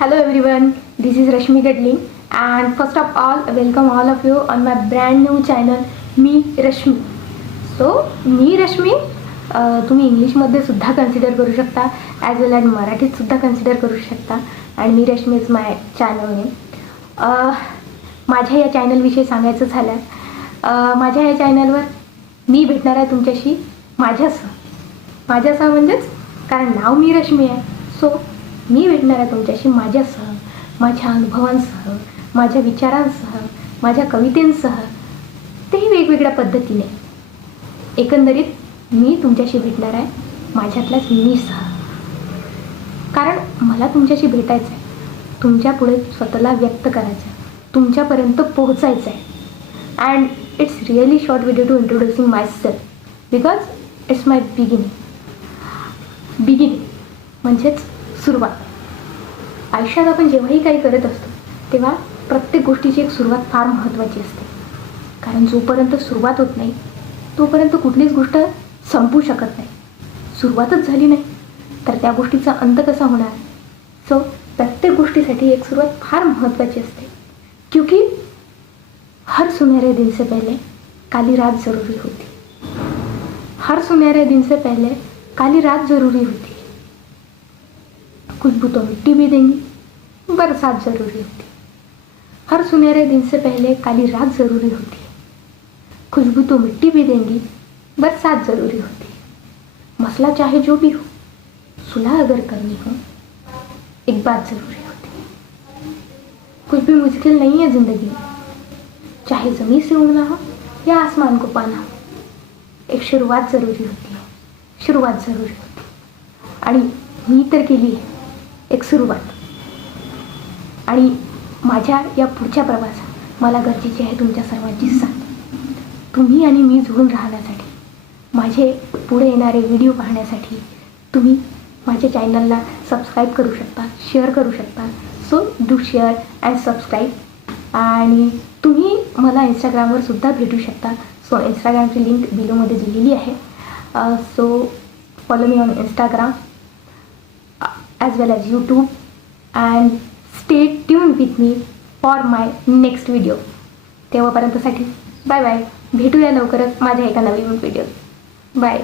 Hello everyone, this is Rashmi Gadling and first of all welcome all of you on my brand new channel मी रश्मी. मी रश्मी तुम्ही इंग्लिशमध्ये सुद्धा consider करू शकता as वेल as मराठीत सुद्धा consider करू शकता आणि मी Rashmi is my channel name. माझ्या या चॅनलविषयी सांगायचं झालं माझ्या या चॅनलवर मी भेटणार आहे तुमच्याशी माझ्यासह म्हणजेच कारण नाव मी रश्मी आहे. सो मी भेटणार आहे तुमच्याशी माझ्यासह, माझ्या अनुभवांसह, माझ्या विचारांसह, माझ्या कवितेंसह, तेही वेगवेगळ्या पद्धतीने. एकंदरीत मी तुमच्याशी भेटणार आहे माझ्यातल्याच मीसह. कारण मला तुमच्याशी भेटायचं आहे, तुमच्या पुढे स्वतःला व्यक्त करायचं आहे, तुमच्यापर्यंत पोहोचायचं आहे. And it's really short video to introducing myself because it's my beginning म्हणजेच सुरुवात. आयुष्यात आपण जेव्हाही काही करत असतो तेव्हा प्रत्येक गोष्टीची एक सुरुवात फार महत्त्वाची असते. कारण जोपर्यंत सुरुवात होत नाही तोपर्यंत कुठलीच गोष्ट संपू शकत नाही. सुरुवातच झाली नाही तर त्या गोष्टीचा अंत कसा होणार. सो प्रत्येक गोष्टीसाठी एक सुरुवात फार महत्त्वाची असते. क्योंकि हर सुनहरे दिन से पहले काली रात ज़रूरी होती. हर सुनहरे दिन से पहले काली रात ज़रूरी होती. खुशबू तो मिट्टी भी देंगी, बरसात ज़रूरी होती. हर सुनहरे दिन से पहले काली रात ज़रूरी होती. खुशबू तो मिट्टी भी देंगी, बरसात ज़रूरी होती. मसला चाहे जो भी हो, सुलह अगर करनी हो, एक बात ज़रूरी होती. कुछ भी मुश्किल नहीं है ज़िंदगी में, चाहे ज़मीन से उड़ना हो या आसमान को पाना हो. एक शुरुआत ज़रूरी होती है, शुरुआत ज़रूरी होती. आणि मी तर केली आहे एक सुरुवात. आणि माझ्या या पुढच्या प्रवासात मला गरजेची आहे तुमच्या सर्वांची साथ. तुम्ही आणि मी जुळून राहण्यासाठी, माझे पुढे येणारे व्हिडिओ पाहण्यासाठी तुम्ही माझ्या चॅनलला सबस्क्राईब करू शकता, शेअर करू शकता. So do share and subscribe. आणि तुम्ही मला इंस्टाग्रामवर सुद्धा भेटू शकता. सो इंस्टाग्रामची लिंक बिलोमध्ये दिलेली आहे. So follow me on Instagram as well as YouTube and stay tuned with me for my next video. तेव्हापर्यंतसाठी बाय बाय. भेटूया लवकरच माझ्या एका नवीन व्हिडिओ. बाय.